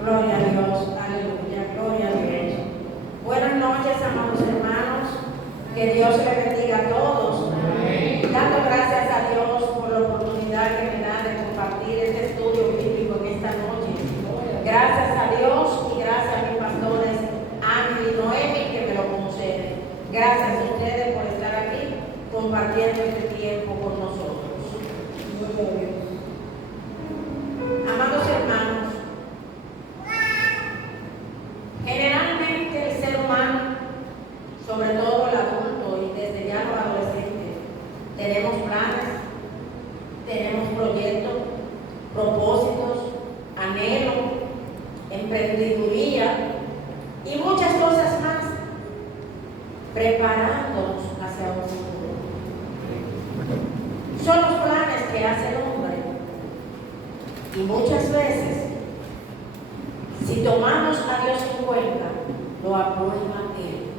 Gloria a Dios, aleluya, gloria a Dios. Buenas noches, amados hermanos. Que Dios les bendiga a todos. Amén. Dando gracias a Dios por la oportunidad que me da de compartir este estudio bíblico en esta noche. Gracias a Dios y gracias a mis pastores Ángel y Noemi que me lo conceden. Gracias a ustedes por estar aquí compartiendo este tiempo con nosotros. Amados hermanos, generalmente el ser humano, sobre todo el adulto y desde ya los adolescentes, tenemos planes, tenemos proyectos, propósitos, anhelos, emprendeduría y muchas cosas más, preparándonos hacia un futuro. Son los planes que hace el hombre y muchas veces, si tomamos a Dios en cuenta, lo aprueba Él.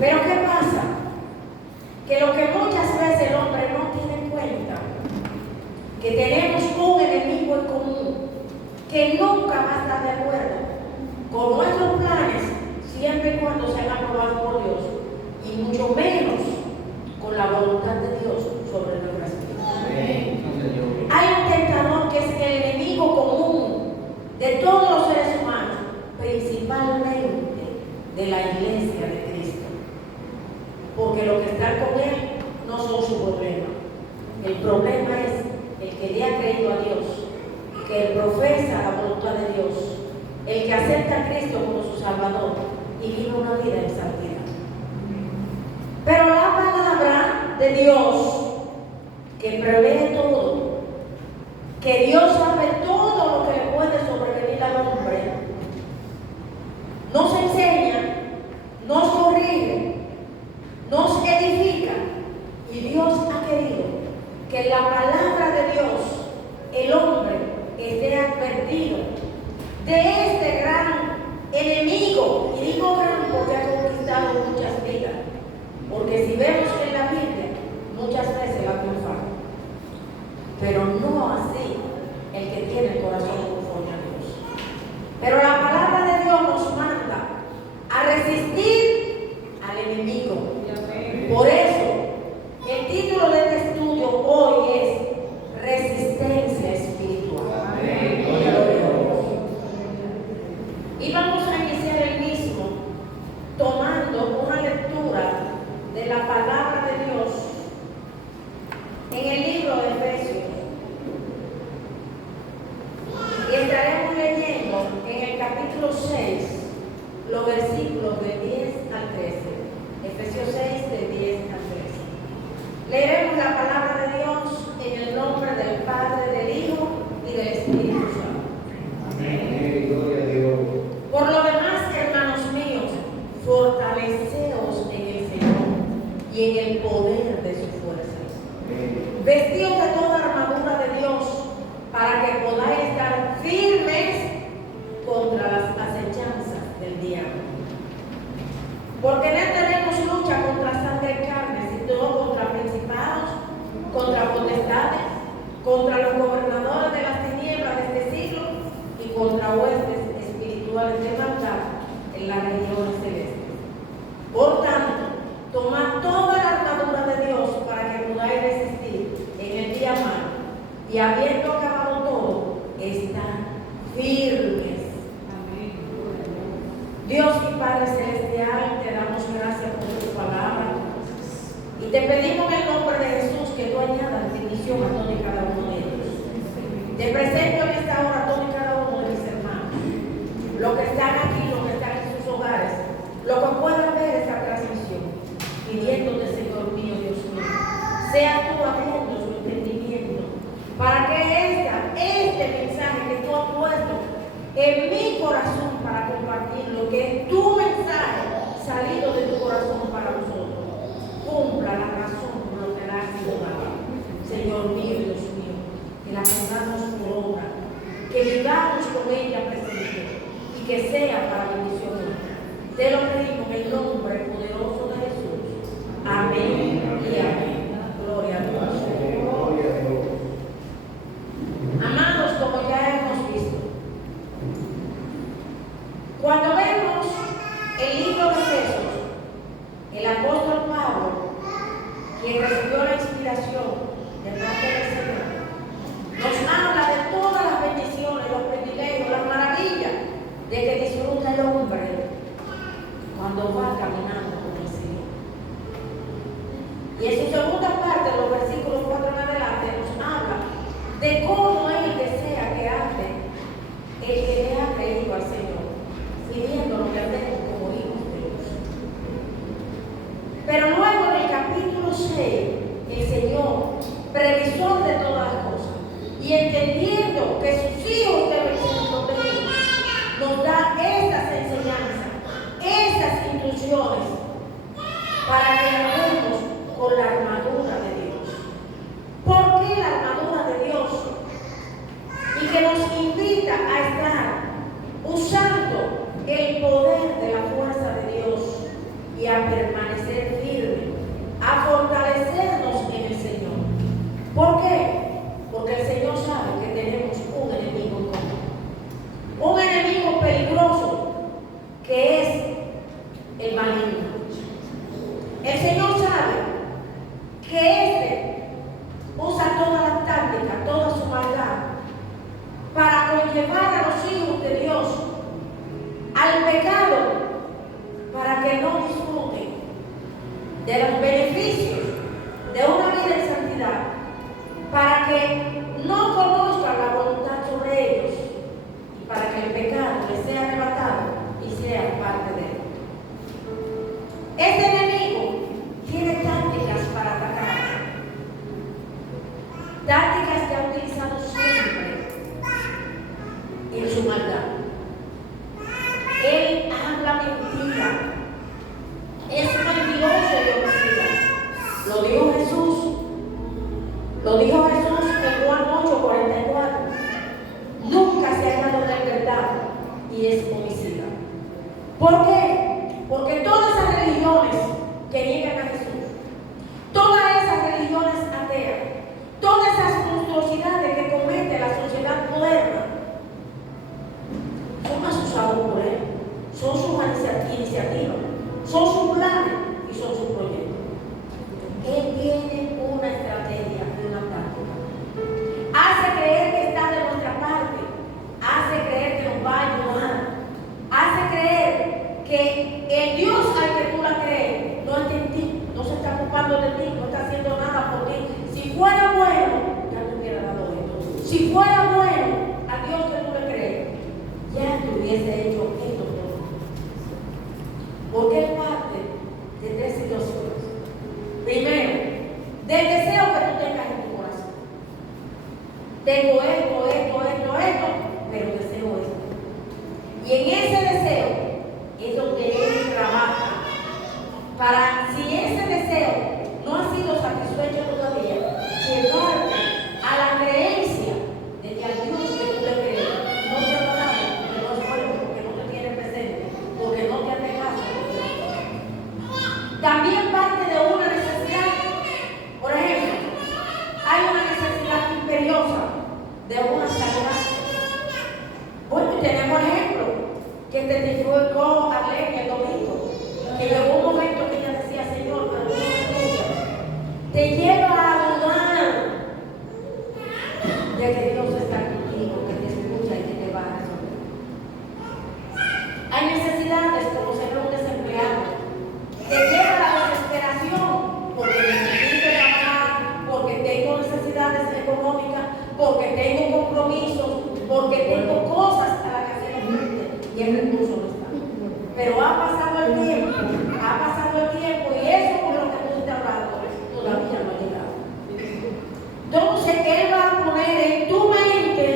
Pero ¿qué pasa? Que lo que muchas veces el hombre no tiene en cuenta, que tenemos un enemigo en común, que nunca va a estar de acuerdo con nuestros planes, siempre y cuando sean aprobados por Dios, y mucho menos con la voluntad de Dios sobre nuestras vidas. Hay un tentador que es el enemigo común de todos los seres humanos, principalmente de la iglesia de Cristo, porque los que están con Él no son su problema. El problema es el que le ha creído a Dios, que profesa la voluntad de Dios, el que acepta a Cristo como su Salvador y vive una vida en santidad. Pero la palabra de Dios, que prevé todo, que Dios sabe todo lo que le puede sobrevenir al hombre, nos enseña, nos corrige, nos edifica, y Dios ha querido que en la palabra de Dios el hombre esté advertido de este gran enemigo, y digo gran porque ha conquistado muchas vidas, porque si vemos en la Biblia muchas veces va a triunfar, pero no así el que tiene el corazón conforme a Dios. Pero la palabra de Dios nos manda a resistir al enemigo. Por eso el título de este estudio hoy es Resistencia Espiritual. Y vamos a iniciar el mismo tomando una lectura de la palabra de Dios en el libro de Efesios. Y estaremos leyendo en el capítulo 6 los versículos de 10 al 13. Efesios 6 de 10 al 13. Leeremos la palabra de Dios en el nombre del Padre, del Hijo y del Espíritu Santo. Amén. Gloria a Dios. Por lo demás, hermanos míos, fortaleceos en el Señor y en el poder de sus fuerzas. Vestidos de toda armadura de Dios, para que podáis estar firmes contra las acechanzas del diablo. Porque no tenemos lucha contra sangre y carne, sino contra principados, contra potestades, contra los gobernadores de las tinieblas de este siglo y contra huestes espirituales de maldad en las regiones celestes. Por tanto, tomad toda la armadura de Dios para que podáis resistir en el día malo, y habiendo acabado todo, estar firmes. Amén. Dios y Padre Celestial, te damos gracias por tu palabra y te pedimos en el nombre de Jesús que tú añadas bendición a todos y cada uno de ellos. Te presento en esta hora a todos y cada uno de mis hermanos, los que están aquí, los que están en sus hogares, los que puedan ver esta transmisión, pidiéndote, Señor mío, Dios mío, sea tú abriendo su entendimiento para que este mensaje que tú has puesto en mi corazón para compartir, lo que es tu mensaje salido de tu corazón para nosotros, cumpla la razón por lo que la has sido dada. Señor mío, Dios mío, que la pongamos por obra, que vivamos con ella presente y que sea para bendición nuestra. Te lo pedimos en el nombre poderoso de Jesús. Amén y amén. Gloria a Dios. Amados, como ya hemos visto, apóstol Pablo, quien recibió la inspiración de parte del Señor, nos habla de todas las bendiciones, los privilegios, las maravillas de que disfruta el hombre cuando va caminando con el Señor. Y en su segunda parte, de los versículos 4 en adelante, nos habla de cómo Él desea que ande el que le ha creído al Señor, pidiéndolo que andemos como hijos de Dios. Pero luego en el capítulo 6, el Señor, previsor de todas las cosas, y entendiendo que sus hijos deben ser protegidos, nos da estas enseñanzas, estas instrucciones, para que andemos con la armadura de Dios. ¿Por qué la armadura de Dios? Y que nos invita a estar usando el poder de la fuerza de Dios y a permanecer firmes, a fortalecernos en el Señor. ¿Por qué? Porque el Señor sabe que tenemos un enemigo en común, un enemigo peligroso que es el maligno. El Señor sabe que este usa toda la táctica, toda su maldad, para conllevar a los hijos de Dios al pecado, para que no disfruten de los beneficios de una vida en santidad, para que no conozcan la voluntad sobre ellos y para que el pecado les sea arrebatado y sea parte de él. Este enemigo tiene tácticas para atacar, tácticas que ha utilizado siempre en su maldad. Él habla mentira, es mentiroso y homicida. Lo dijo Jesús en Juan 8:44. Nunca se ha hallado de verdad y es homicida. ¿Por qué? Porque todas esas religiones que niegan a Jesús, todas esas religiones ateas, todas esas monstruosidades que comete la sociedad moderna, son asusados por él, son sus iniciativas, son sus planes y son sus proyectos. Él tiene una estrategia y una táctica. Hace creer que está de nuestra parte, hace creer que nos va a ayudar, hace creer que el Dios al que tú la crees no está en ti, no se está ocupando de ti, no está haciendo nada por ti. Si fuera bueno, ya te hubiera dado esto. Si fuera bueno, a Dios que tú le crees, ya te hubiese hecho esto todo. Porque es parte de tres situaciones. Primero, del deseo que tú tengas en tu corazón. Tengo esto, pero deseo esto. Y en ese deseo es donde Él trabaja. Para, si ese deseo no ha sido satisfecho todavía, llevarte a la creencia de que al Dios que tú le crees no te va a dar, porque no es bueno, porque no te tiene presente, porque no te hace caso. También parte de una necesidad. Por ejemplo, hay una necesidad imperiosa de una sanidad. Bueno, tenemos ejemplo que testificó Arlene el domingo, que llegó un momento que ella decía: Señor, pero no me escucha. Te lleva a dudar de que Dios está contigo, que te escucha y que te va a resolver. Hay necesidades, como ser un desempleado, te lleva a la desesperación porque necesito trabajar, porque tengo necesidades económicas, porque tengo compromisos, porque tengo cosas a las que hacer frente y el recurso no está. Pero ha pasado el tiempo y eso con lo que tú estás hablando todavía no ha llegado. Entonces Él va a poner en tu mente,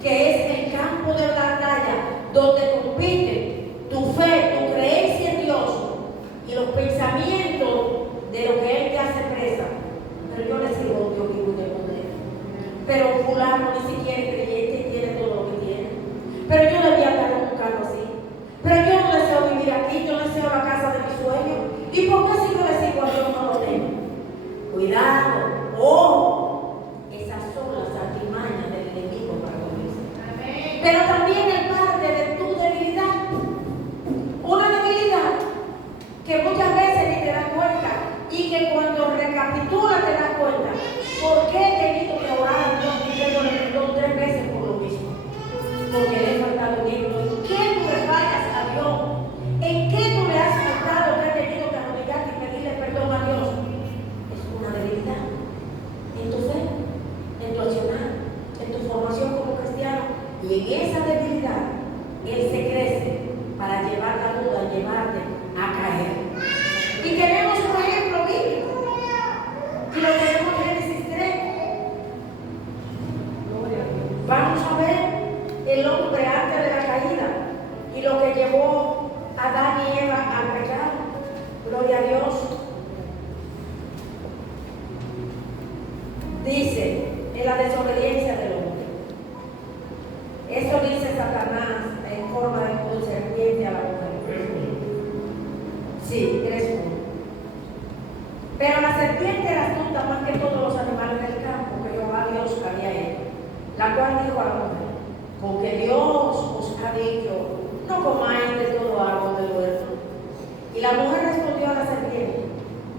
que es el campo de batalla, donde compite tu fe, tu creencia en Dios y los pensamientos de lo que Él te hace presa. Pero yo le sirvo a un Dios vivo y de poder. Pero fulano ni siquiera es creyente y tiene todo lo que tiene. Pero yo debía andar en un carro así. Pero yo no deseo vivir aquí, yo deseo la casa de mis sueños. ¿Y por qué si yo le sigo a Dios no lo tengo? Cuidado, ojo, esas son las artimañas del enemigo para convencer. Pero también es parte de tu debilidad. Una debilidad que muchas veces ni te porque le he faltado dinero. ¿En qué tú le fallas a Dios? ¿En qué tú le has faltado que has tenido que arrodillarte y pedirle perdón a Dios? Es una debilidad en tu fe, en tu accionar, en tu formación como cristiano. Y en esa debilidad, Él se crece para llevar la duda, llevarte a caer. Y tenemos un ejemplo bíblico. Y lo tenemos en Génesis 3. Vamos a ver el hombre antes de la caída y lo que llevó a Adán y Eva al pecado. Gloria a Dios. Dice, en la desobediencia del hombre. Eso dice Satanás en forma de serpiente a la mujer. Sí, eres uno. Pero la serpiente era astuta más que todos los animales del campo que Jehová Dios había hecho, la cual dijo a la mujer: porque Dios os ha dicho, no comáis de todo árbol del huerto. Y la mujer respondió a la serpiente: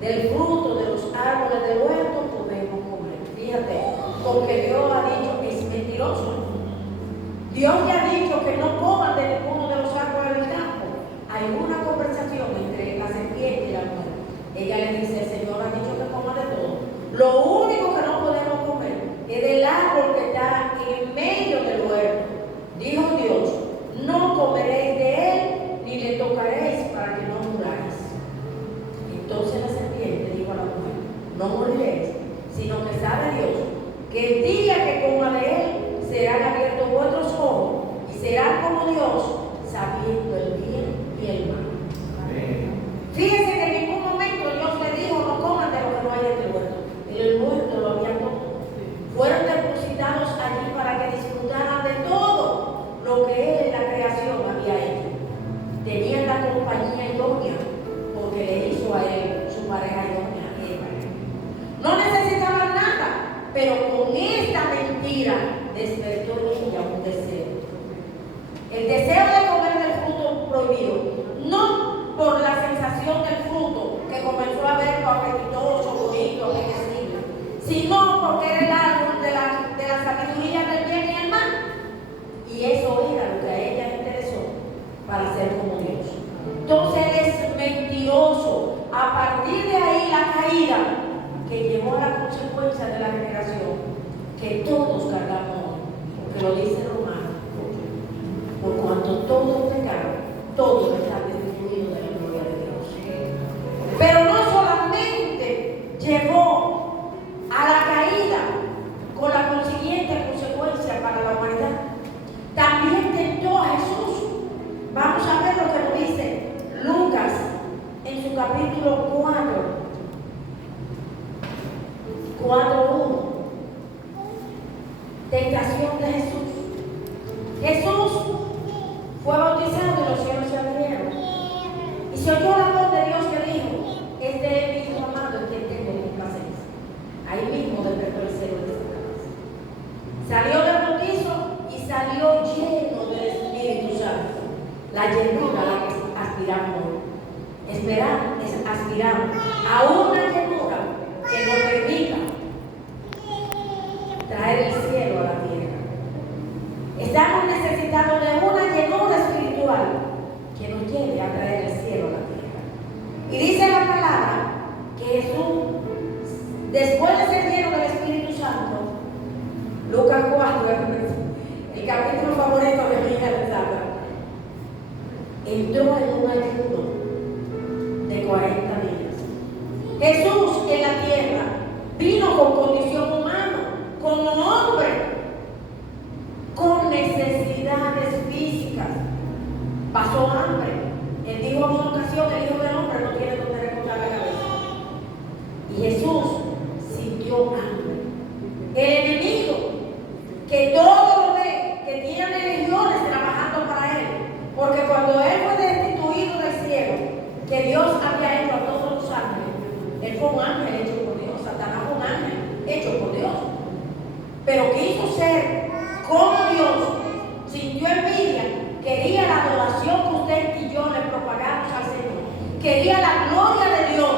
del fruto de los árboles del huerto podemos comer. Fíjate, porque Dios ha dicho que es mentiroso. Dios le ha dicho que no coman de ninguno de los árboles del campo. Hay una conversación entre la serpiente y la mujer. Ella le dice: el Señor ha dicho que coma de todo. Lo único que no podemos comer es del árbol que está en medio del huerto. Dijo Dios: no comeréis de él, ni le tocaréis para que no muráis. Entonces la serpiente dijo a la mujer: no moriréis, sino que sabe Dios que el día que coma de él serán abiertos vuestros ojos y serán como Dios, sabiendo el bien y el mal. Fíjense que en ningún momento Dios le dijo: no coman de lo que no hay en el huerto. El huerto lo había todo. Fueron depositados allí para que disfrutaran de todo lo que Él en la creación había hecho. Tenían la compañía idónea porque le hizo a Él su pareja idónea, Eva. No necesitaban nada, pero con esta mentira despertó en ella un deseo. El deseo de comer del fruto prohibido, no por la sensación del fruto que comenzó a ver apetitoso, bonito, apetecible, sino porque era el árbol de la sabiduría del bien y el mal. Y eso era lo que a ella le interesó para ser como Dios. Entonces Él es mentiroso. A partir de ahí la caída que llevó a la consecuencia de la generación que todos cargamos, porque lo dice Romanos, por cuanto todos pecaron, todos están destituidos de la gloria de Dios. Pero no solamente llevó a la caída con la consiguiente consecuencia para la humanidad, también tentó a Jesús. Vamos a ver lo que nos dice Lucas en su capítulo 4:1. Tentación de Jesús. Jesús fue bautizado y los cielos se abrieron. Y se oyó la voz de Dios que dijo: este es mi hijo amado en quien tengo complacencia. Ahí mismo despertó el celo de Satanás. Salió del bautizo y salió lleno del Espíritu Santo. La llenura a la que aspiramos hoy. Aspiramos a una llenura que nos permita traer el cielo a la tierra. Estamos necesitados de una llenura espiritual que nos lleve a traer el cielo a la tierra. Y dice la palabra que Jesús, después de ser lleno del Espíritu Santo, Lucas 4, el capítulo favorito de mi hija Alexandra, entró en un ayuno de 40 días. Jesús en la tierra vino con condición humana, como hombre, con necesidades físicas. Pasó hambre. Él dijo en una ocasión: el Hijo del Hombre no tiene donde reposar la cabeza. Y Jesús sintió hambre. El enemigo, que todo lo ve, que tiene legiones trabajando para él, porque cuando él fue destituido del cielo, que Dios había hecho a todos los ángeles, él fue un ángel hecho por Dios. Satanás fue un ángel hecho por Dios, pero quiso ser como Dios, sintió envidia, quería la adoración que usted y yo le propagamos al Señor, quería la gloria de Dios,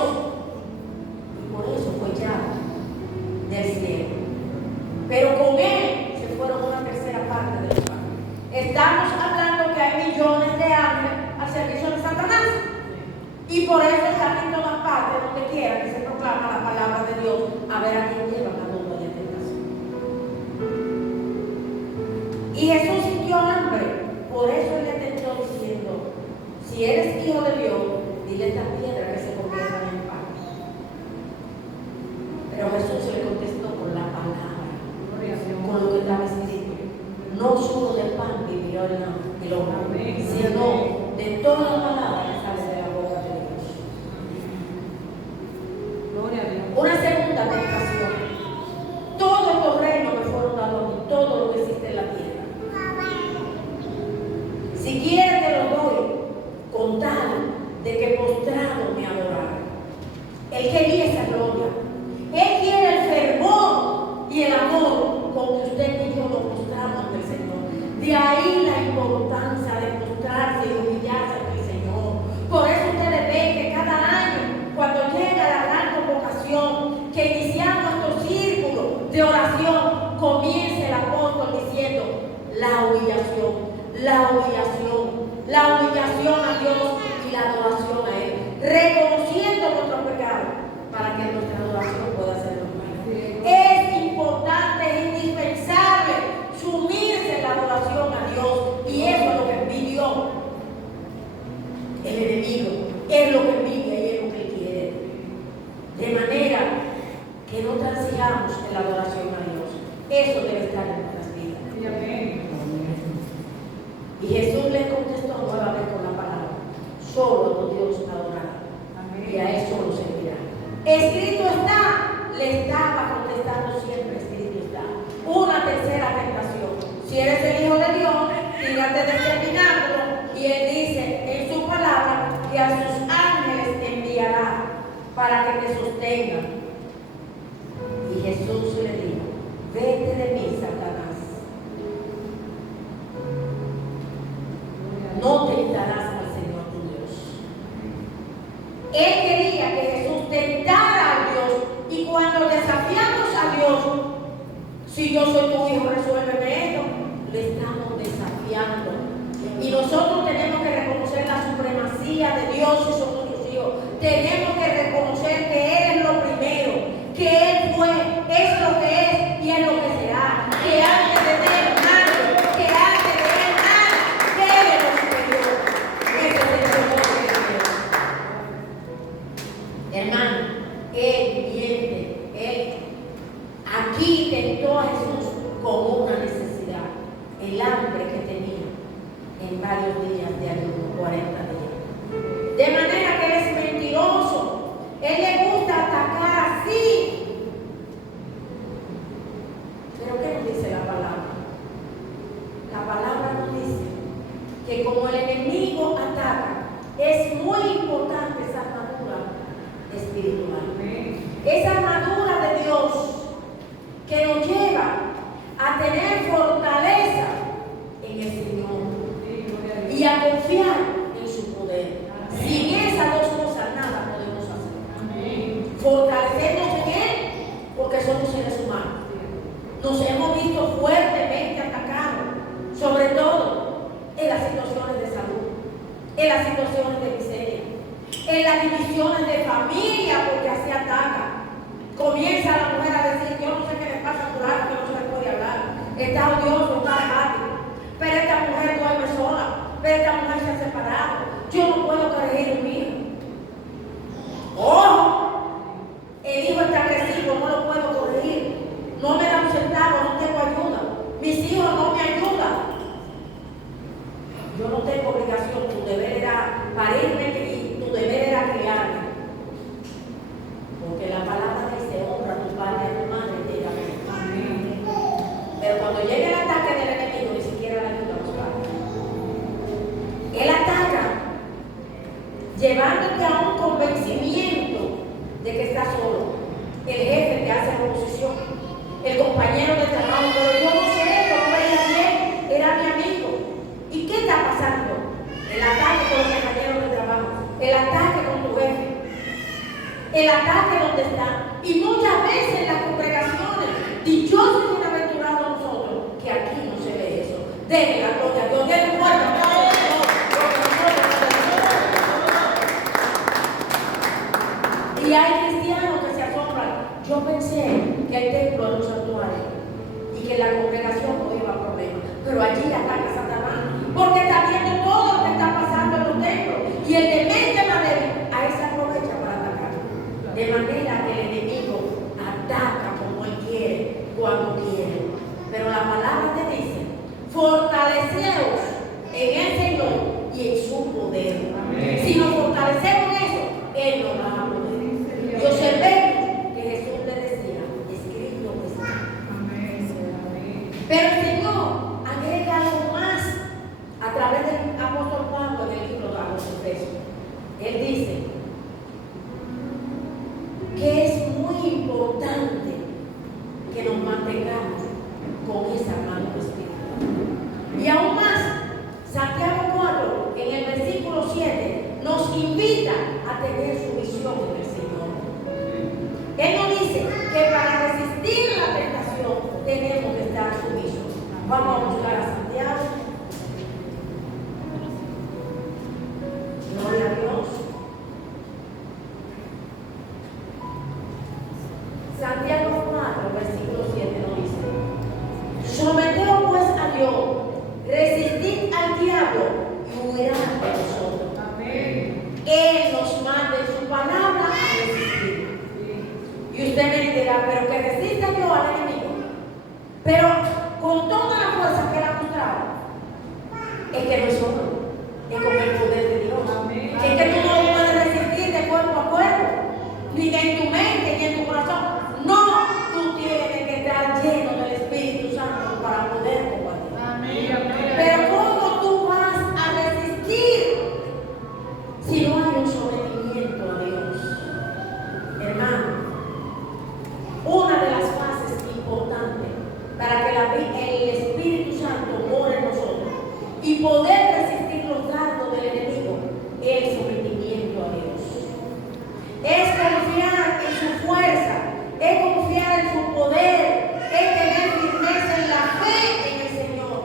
y por eso fue echado del cielo. Pero con él se fueron una tercera parte de los ángeles. por eso están en todas partes, donde quiera que se proclama la palabra de Dios, a ver a quién lleva la bomba de tentación. Y Jesús sintió hambre, por eso él le tentó diciendo: si eres hijo de Dios, dile a estas piedras que se conviertan en pan. Pero Jesús le contestó con la palabra, con lo que estaba escrito: no solo de pan vivirá el hombre, sino de toda la palabra que sale de la boca de Dios. Una segunda tentación: todos estos reinos me fueron dados a mí, todo lo que existe en la tierra. Si quieres te lo doy, con tal de que postrado me adoraran. Él quería esa gloria. Él quiere el fervor y el amor con que usted y yo nos postramos ante el Señor. De ahí la importancia de postrarse y humillarse ante el Señor. Por eso ustedes ven que cada año, cuando llega la gran convocación, que iniciamos nuestro círculo de oración, comienza el apóstol diciendo: la humillación, la humillación, la humillación a Dios y la adoración a Él, reconociendo nuestros pecados para que nuestra adoración pueda ser normal. Es importante, es indispensable sumirse en la adoración a Dios, y eso es lo que pidió el enemigo, es lo que pide y es lo que quiere. De manera que no transigamos en la adoración a Dios. Eso debe estar en nuestras vidas. Y Jesús le contestó nuevamente con la palabra: solo tu Dios adorará, y a Él solo servirá. Escrito está, le estaba contestando siempre: escrito está. Una tercera tentación: si eres el Hijo de Dios, tírate de este pináculo. Y Él dice en su palabra que a sus ángeles enviará para que te sostengan. Y Jesús le dijo: vete de mí, Satanás. No tentarás al Señor tu Dios. Él quería que Jesús tentara a Dios, y cuando desafiamos a Dios: si yo soy tu hijo, resuélveme esto, le estamos desafiando. Y nosotros tenemos que reconocer la supremacía de Dios si somos sus hijos. Tenemos que reconocer que Él es lo primero, que Él fue, es lo que es y es lo que será. Que antes de tener nada, que antes de tener nada, Él es lo superior. Ese es el Señor de Dios. Hermano, Él miente. Él aquí tentó a Jesús con una necesidad: el hambre que tenía en varios días de ayuno, 40 días. De manera que Él es mentiroso. Él le gusta atacar así. Pero ¿qué nos dice la palabra? La palabra nos dice que como el enemigo ataca, es muy importante esa armadura espiritual. Esa armadura de Dios que nos lleva a tener fortaleza en el Señor y a confiar en su poder. Sin esas dos cosas nada podemos hacer. Fortalecernos en Él, porque somos seres humanos. Nos hemos visto fuertemente atacados, sobre todo en las situaciones de salud, en las situaciones de miseria, en las divisiones de familia, porque así ataca. Comienza la mujer a decir: yo no sé qué le pasa a fulano, que no se le puede hablar, está odioso, está apático, pero esta mujer duerme sola, pero esta mujer se ha separado, yo no puedo corregir un hijo. ¡Ojo! El hijo está agresivo, no lo puedo corregir, no me da un centavo, no tengo ayuda, mis hijos no me ayudan. Yo no tengo obligación, tu deber era parirme y tu deber era criarme. Porque la palabra dice: honra a tu padre y a tu madre, y te dirá amén. Pero cuando llegue el ataque del enemigo, ni siquiera le ayuda a los padres. Él ataca llevándote a un convencimiento de que estás solo. El jefe te hace oposición, el compañero de trabajo: pero yo no sé, yo no veía bien, era mi amigo. ¿Y qué está pasando? El ataque con los compañeros de trabajo, el ataque con tu jefe, el ataque donde está. Y muchas veces en las congregaciones, dichosos y bienaventurados nosotros, que aquí no se ve eso. Denle la gloria a Dios, denle fuerte a Dios. Y hay cristianos que se asombran. Yo pensé que el templo era un santuario y que la congregación no iba a problemas. Pero allí ataca Satanás, porque está viendo todo lo que está pasando en los templos. Y el demente más débil, a esa aprovecha para atacar. De manera que el enemigo ataca como él quiere, cuando quiere. Pero la palabra te dice: fortaleceos en el Señor y en su poder. Amén. Si nos fortalecemos en eso, Él nos va a poder. Y observemos que Jesús le decía: escrito está. Amén. Pero el Señor agrega algo más a través del apóstol Pablo en el libro de los Efesios. Él dice que es muy importante que nos mantengamos con esa mano espiritual. Y aún más, Santiago 4, en el versículo 7, nos invita a tener sumisión en el Señor. Él nos dice que para resistir la tentación tenemos que estar sumisos. Vamos a buscar a Santiago. Gloria a Dios. Santiago 4, versículo 7 nos dice: someteos pues a Dios, resistid al diablo y huirá de nosotros. Amén. Él nos manda en su palabra a resistir. Y usted me dirá: pero que resista yo al enemigo. Pero con toda la fuerza que él ha mostrado, es que no es solo, es con el poder de Dios. Amén. Es que tú no puedes resistir de cuerpo a cuerpo, ni en tu mente, ni en tu corazón. No, tú tienes que estar lleno del Espíritu Santo para poder combatir. Amén. Pero ¿cómo tú vas a resistir si no hay un sometimiento a Dios? Hermano, una de las fases importantes para que el Espíritu Santo more en nosotros y poder resistir los dardos del enemigo es el sometimiento a Dios. Es confiar en su fuerza, es confiar en su poder, es tener firmeza en la fe en el Señor,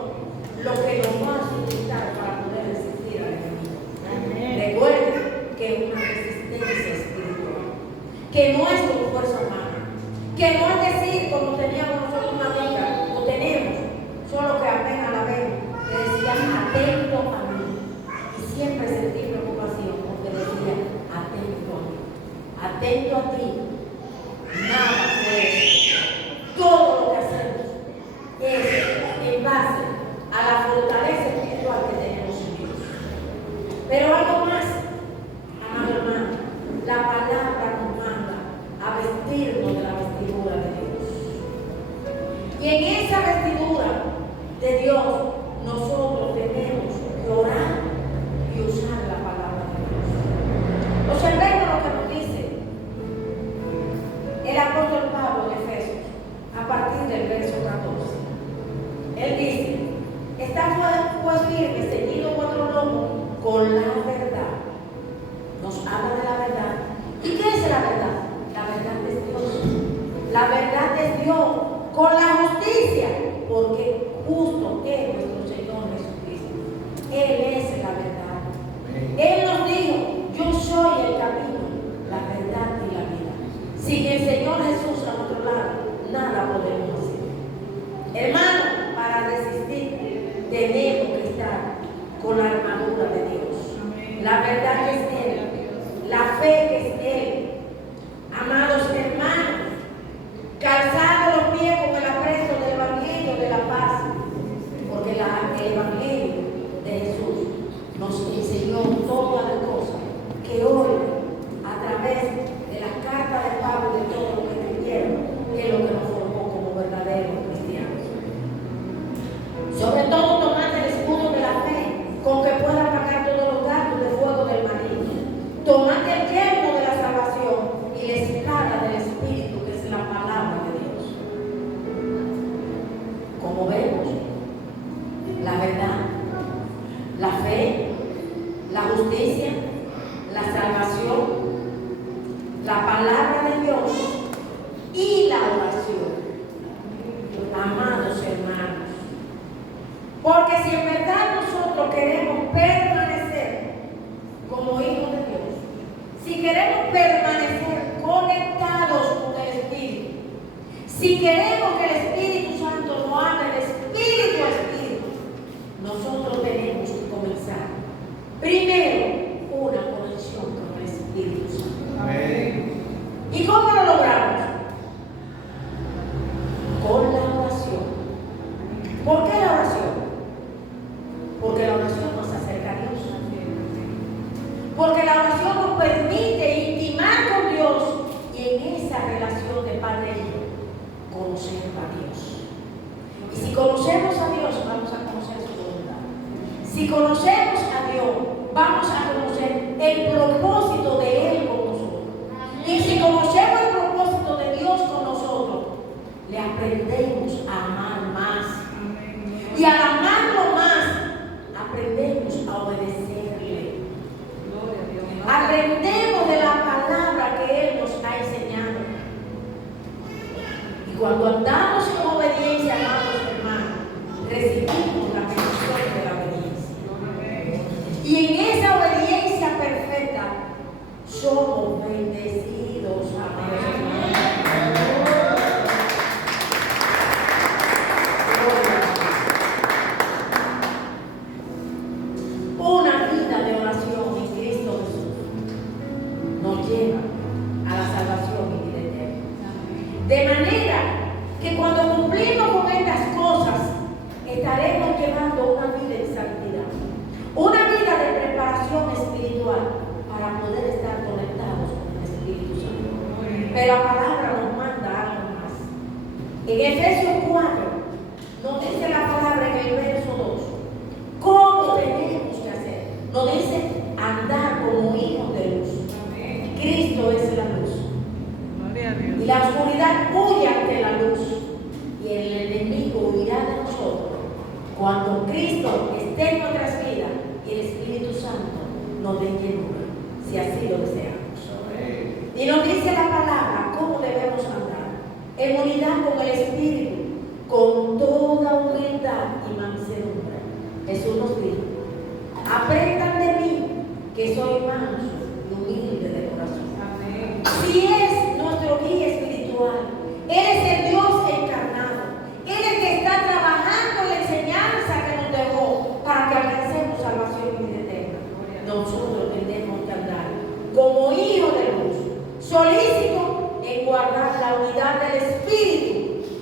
lo que nos va a sustentar para poder resistir al enemigo. Amén. Recuerden que es una resistencia espiritual, que no es con fuerza humana, que no es decir como teníamos nosotros una amiga, o tenemos, solo que apenas la vemos, que decía: atento a mí. Y siempre sentí preocupación porque decía: atento a mí, atento a ti. Nada pues, todo lo que hacemos es en base a la fortaleza espiritual que tenemos en Dios. Pero algo más, amado hermano, la palabra nos manda a vestirnos de la vestidura de Dios. Y en esa vestidura de Dios nosotros tenemos que orar y usar la palabra de Dios. Observemos lo que nos dice el apóstol Pablo de Efesios, a partir del verso 14. Él dice: está pues firme, ceñido vuestro lomo con la verdad. Nos habla de la verdad. ¿Y qué es la verdad? La verdad es Dios. La verdad es Dios con la justicia, porque justo es nuestro Señor Jesucristo. Él es la verdad. Él nos dijo: yo soy el camino, la verdad y la vida. Sin el Señor Jesús a nuestro lado, nada podemos hacer. Hermano, para resistir tenemos que estar con la armadura de Dios. La verdad que es Él, la fe que es Él. Amados hermanos, calzado los pies con el apresto del Evangelio de la paz, porque el Evangelio de Jesús nos enseñó todas las cosas que hoy, a través de las cartas de Pablo y de todo lo que escribieron, es lo que nos formó como verdaderos cristianos. Sobre todo, tomar el escudo de la fe, con que pueda apagar todos los dardos de fuego del maligno. Tomar el yelmo de la salvación y la espada del Espíritu, que es la palabra de Dios. Como vemos, la verdad, la fe, la justicia, la salvación, la palabra de Dios y la oración. Amados hermanos, porque si en verdad nosotros queremos permanecer como hijos de Dios, si queremos permanecer conectados con el Espíritu. Si queremos que el Espíritu Santo nos hable de espíritu a espíritu, nosotros tenemos que comenzar primero una conexión con el Espíritu Santo. Amén. ¿Y cómo lo logramos? Con la oración. ¿Por qué la oración? Porque la oración nos acerca a Dios. Porque la oración nos permite intimar con Dios y en esa relación de Padre e Hijo conocer a Dios. Y si conocemos a Dios, vamos a conocer su voluntad. Si conocemos a Dios, vamos a conocer el propósito de Él con nosotros. Y si conocemos el propósito de Dios con nosotros, le aprendemos a amar más. Y al amarlo más, aprendemos a obedecerle. Aprendemos de la palabra que Él nos ha enseñado. Y cuando andamos en obediencia, amados hermanos, recibimos la bendición de la obediencia. Y en esa obediencia perfecta, somos bendecidos, amados hermanos. Una vida de oración en Cristo Jesús nos lleva a la salvación y vida eterna. De manera que cuando cumplimos con estas cosas, estaremos llevando una vida en santidad, una vida de preparación espiritual para poder estar conectados con el Espíritu Santo. Pero la palabra nos manda algo más. En Efesios 4 nos dice la palabra en el verso 2. ¿Cómo tenemos que hacer? Nos dice andar como hijos de luz. Cristo es la luz. Y la oscuridad huye ante la luz. Y el enemigo huirá de nosotros cuando Cristo esté en nuestras vidas y el Espíritu Santo nos dé llenura, si así lo deseamos. Y nos dice la palabra cómo debemos andar. En unidad con el Espíritu, con toda humildad y mansedumbre. Jesús nos dijo: aprendan de mí, que soy manso y humilde de corazón. Amén. Si es nuestro guía espiritual, Él es el Dios encarnado. Él es el que está trabajando en la enseñanza que nos dejó para que alcancemos salvación y vida eterna. Nosotros tenemos que andar como hijos de luz, solícitos en guardar la unidad del Espíritu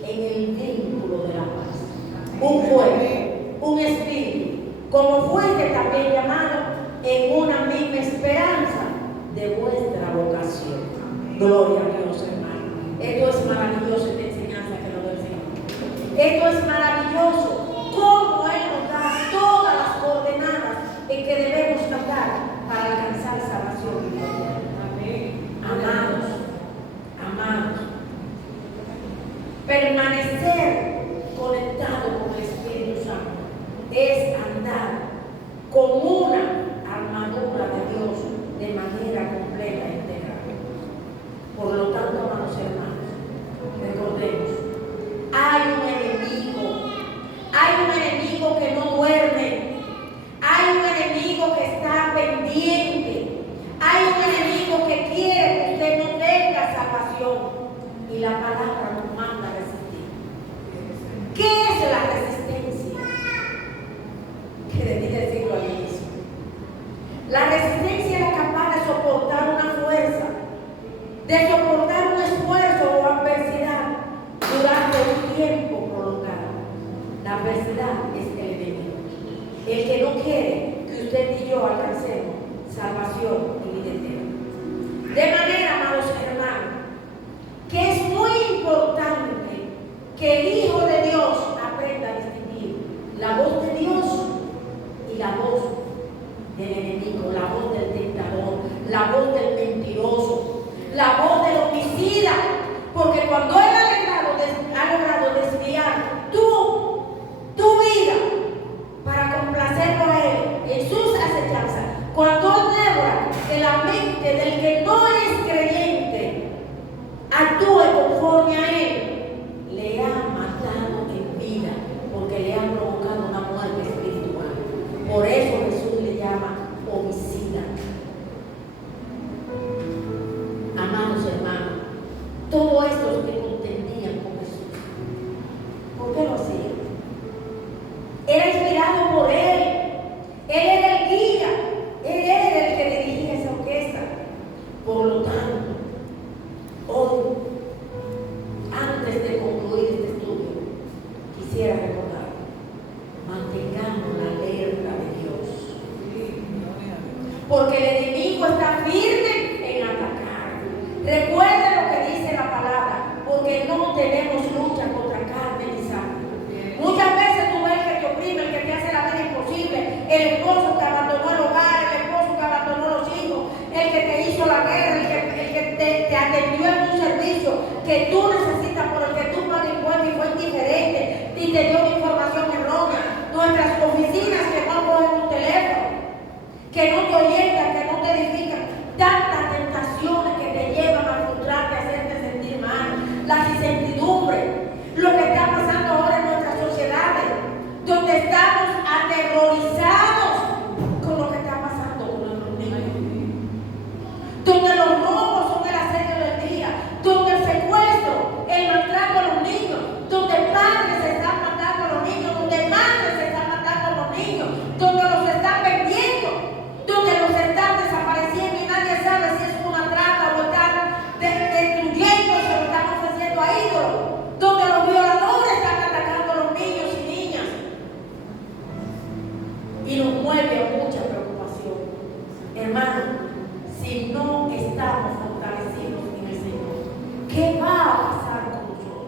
en el vínculo de la paz. Un cuerpo, un espíritu, como fuiste también llamado en una misma esperanza de vuestra vocación. Gloria a Dios, hermano. Esto es maravilloso, esta enseñanza que nos da el Señor. Esto es maravilloso, cómo Él nos da todas las coordenadas en que debemos andar para alcanzar salvación y vida. Amados, amados, permanecer conectado con el Espíritu Santo es andar con una armadura de Dios de manera completa e integral. Por lo tanto, amados hermanos, recordemos, hay un enemigo que no duerme, hay un enemigo que está pendiente, hay un enemigo que quiere que usted no tenga salvación, y la palabra nos manda a resistir. ¿Qué es la resistencia? Que debí decirlo al inicio. La resistencia es capaz de soportar una fuerza, de soportar un esfuerzo o adversidad durante un tiempo prolongado. La adversidad es el enemigo, el que no quiere que usted y yo alcancemos salvación y vida eterna. De manera, amados hermanos, que es muy importante que el Hijo de Dios aprenda a distinguir la voz de Dios y la voz del enemigo, la voz del tentador, la voz del mentiroso, la voz del homicida, porque cuando Él ha logrado desviar tu vida para complacerlo a Él en sus acechanzas, cuando Él logra que la mente del que no es creyente actúe conforme a Él, le ha matado en vida, porque le ha provocado una muerte espiritual. Por eso Jesús le llama homicida. porque el enemigo está firme en atacar. Recuerda lo que dice la palabra, porque no tenemos lucha contra carne ni sangre. Muchas veces tú ves que te oprime, el que te hace la vida imposible, el esposo que abandonó el hogar, el esposo que abandonó los hijos, el que te hizo la guerra, el que te atendió en un servicio que tú necesitas, por el que tú pagas impuestos y fue indiferente y te dio una información errónea. Nuestras oficinas que no cogen un teléfono, que no te orientan, que no te edifican, tantas tentaciones que te llevan a frustrarte, a hacerte sentir mal, las incertidumbres, lo que está pasando ahora en nuestras sociedades, donde estamos aterrorizados con lo que está pasando con nuestros niños, donde los robos son el asedio del día, donde el secuestro, el maltrato a los niños, donde padres se están matando a los niños, donde madres se están matando a los niños, donde los están vendiendo, donde los están desapareciendo y nadie sabe si es una trata o están destruyendo, se lo están ofreciendo a ídolos, donde los violadores están atacando a los niños y niñas. Y nos mueve a mucha preocupación. Hermano, si no estamos fortalecidos en el Señor, ¿qué va a pasar con nosotros?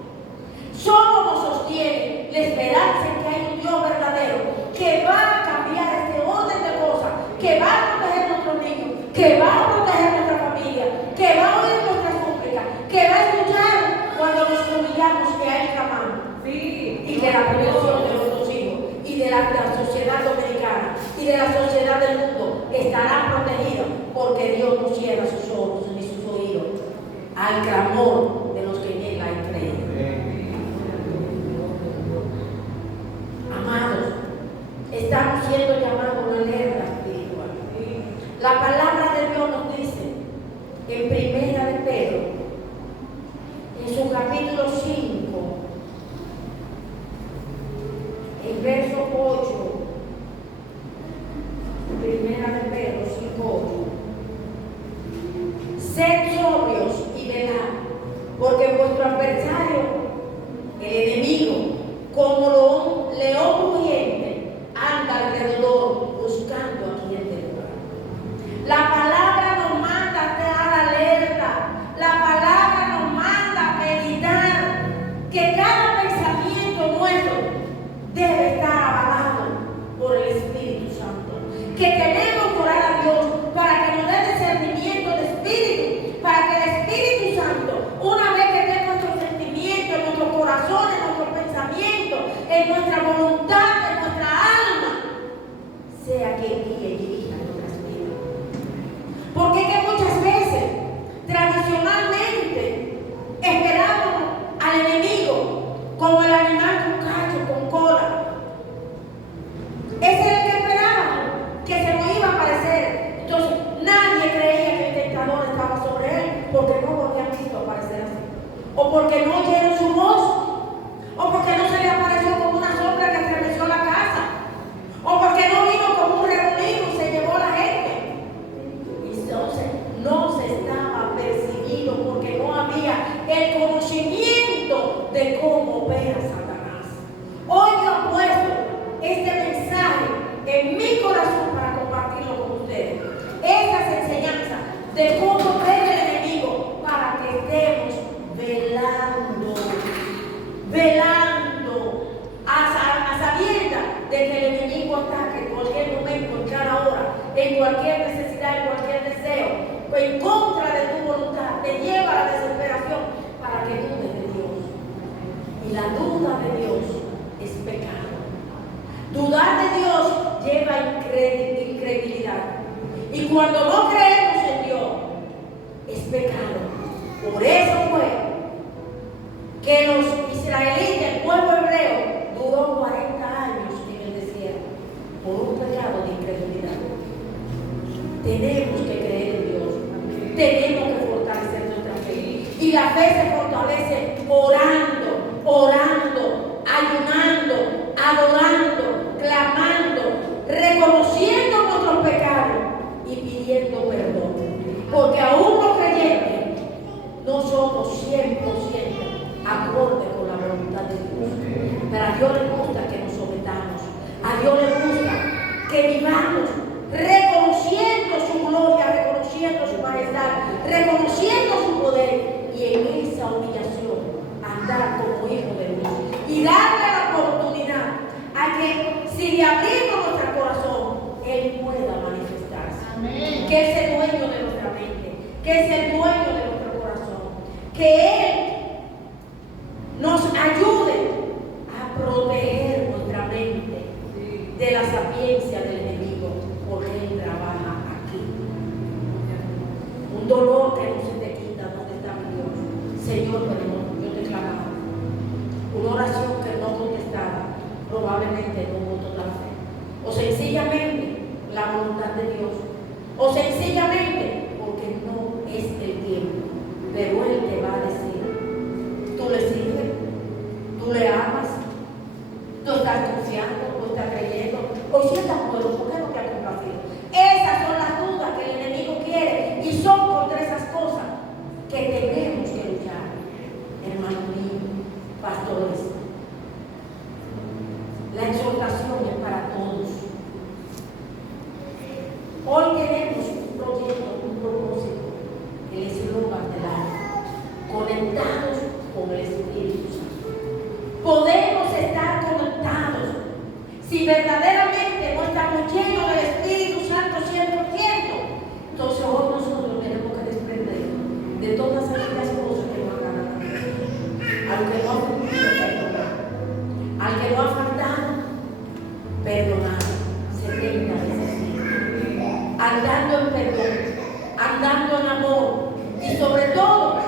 Solo nos sostiene la esperanza en que hay un Dios verdadero que va a cambiar este orden de cosas, que va a proteger a nuestros niños, que va a proteger a nuestra familia, que va a oír nuestras súplicas, que va a escuchar cuando nos humillamos, que a Él clamamos. Sí. Y que la protección de nuestros hijos y de la sociedad dominicana y de la sociedad del mundo estarán protegidos, porque Dios no cierra sus ojos ni sus oídos al clamor de los que en Él hay creído. Amados, estamos siendo llamados a una alerta espiritual. La palabra de Dios nos dice en Primera de Pedro, en su capítulo 5, el verso 8, Primera de Pedro 5:8. Sed sobrios y velad, porque vuestro adversario, el enemigo, como león rugiente, anda alrededor buscando a quien devorar. La palabra nos manda a estar alerta. La palabra nos manda a meditar que cada pensamiento nuestro debe estar avalado por el Espíritu Santo. Que tenemos que orar a Dios para que nos dé discernimiento de espíritu, para que el Espíritu Santo, una vez que esté en nuestros sentimientos, en nuestros corazones, en nuestros pensamientos, en nuestra voluntad, en nuestra alma, sea quien guíe y dirija nuestras vidas. Porque es que muchas veces, tradicionalmente, esperamos al enemigo como el animal con cacho, con cola. Ese es el que esperábamos, que se nos iba a aparecer. Entonces, nadie creía que el tentador estaba sobre él, porque no lo habían visto aparecer así, o porque no oyeron su voz, o porque no se le apareció como una sombra que estremeció la casa, o porque no vino como un remolino y se llevó a la gente. Entonces, no se estaba percibido porque no había el conocimiento de cómo opera Satanás. Hoy yo he puesto este mensaje en mi corazón para compartirlo con ustedes. Estas enseñanzas de cómo opera el enemigo, para que estemos velando, a sabiendas de que el enemigo ataque en cualquier momento, en cada hora, en cualquier necesidad, en cualquier deseo, en contra de tu voluntad, te lleva a la desesperación para que dudes de Dios. Y la duda de Dios es pecado. Dudar de Dios lleva incredulidad. Y cuando no creemos en Dios, es pecado. Por eso fue que los israelitas, el pueblo hebreo, duró 40 años en el desierto por un pecado de incredulidad. Tenemos que creer en Dios. Tenemos que fortalecer nuestra fe. Y la fe se fortalece orando, ayunando, adorando, clamando, reconociendo nuestros pecados y pidiendo perdón. Porque aún los creyentes no somos 100% acorde con la voluntad de Dios. Pero a Dios le gusta que nos sometamos. A Dios le gusta que vivamos reconociendo su majestad, reconociendo su poder y en esa humillación andar como hijo de Dios y darle la oportunidad a que si le abrimos nuestro corazón, Él pueda manifestarse. Amén. Que es el dueño de nuestra mente, que es el dueño de nuestro corazón, que Él nos ayude a proteger nuestra mente de la sapiencia del enemigo, porque Él trabaja aquí. Un dolor que no se te quita, ¿dónde está mi Dios? Señor, pero yo te clamaba. Una oración que no contestaba, probablemente no hubo toda fe. O sencillamente la voluntad de Dios. O sencillamente porque no es el tiempo. Pero Él te va a decir, tú le sirves, tú le amas, tú estás confiando, tú estás creyendo. Hoy sí estás bueno, ¿por qué no te has complacido? Esas son las dudas que el enemigo quiere y son contra esas cosas que tenemos que luchar. Hermano mío, pastores, la exhortación es para todos. Hoy tenemos un proyecto, un propósito, el eslogan del año, conectados con el Espíritu Santo. Podemos estar conectados si verdaderamente no estamos llenos del Espíritu Santo 100%. Entonces hoy nosotros tenemos que desprender de todas aquellas cosas que nos agradan a Dios. Al que no ha cumplido, perdonar. Al que no ha faltado, perdonar. 70 veces 7. Andando en perdón, andando en amor y sobre todo